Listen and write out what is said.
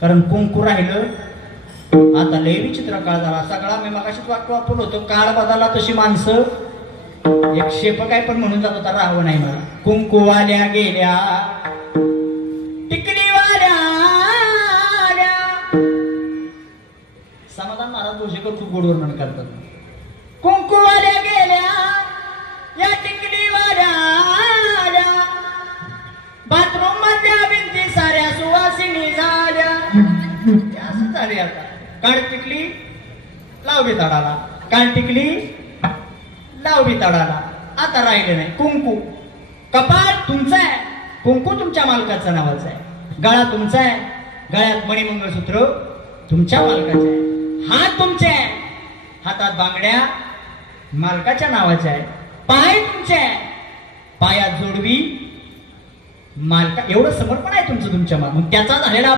कारण कुंकू राहिलं. आता लय विचित्र काळ झाला. सगळा मी मगाशीच वाक्य वापरलं होतं, काळ बदलला तशी माणसं. एक शेप काय पण म्हणून जात होता, राहावं नाही मला. कुंकूवाल्या गेल्या, टिकलीवाल्या आल्या. समाधान महाराज भोसेकर खूप गोडवर म्हण करतात. कुंकूवाल्या गेल्या, या टिकलीवाल्या आल्या, बाथरूम मधल्या भिंती साऱ्या सुवासिनी झाल्या. असं झाले आता. काळ टिकली लावली तडाला, काळ टिकली लावली तडाला. आता राहिले नाही. कुंकू कपाळ तुमचं आहे, कुंकू तुमच्या मालकाचं नावाचं आहे. गळा तुमचा आहे, गळ्यात मणिमंगळसूत्र तुमच्या मालकाचं आहे. हात तुमचे आहे, हातात बांगड्या मालकाच्या नावाच्या आहे. पाय तुमचे आहे, पायात जोडवी मालका. एवढं समर्पण आहे तुमचं तुमच्या माल. त्याचा झालेला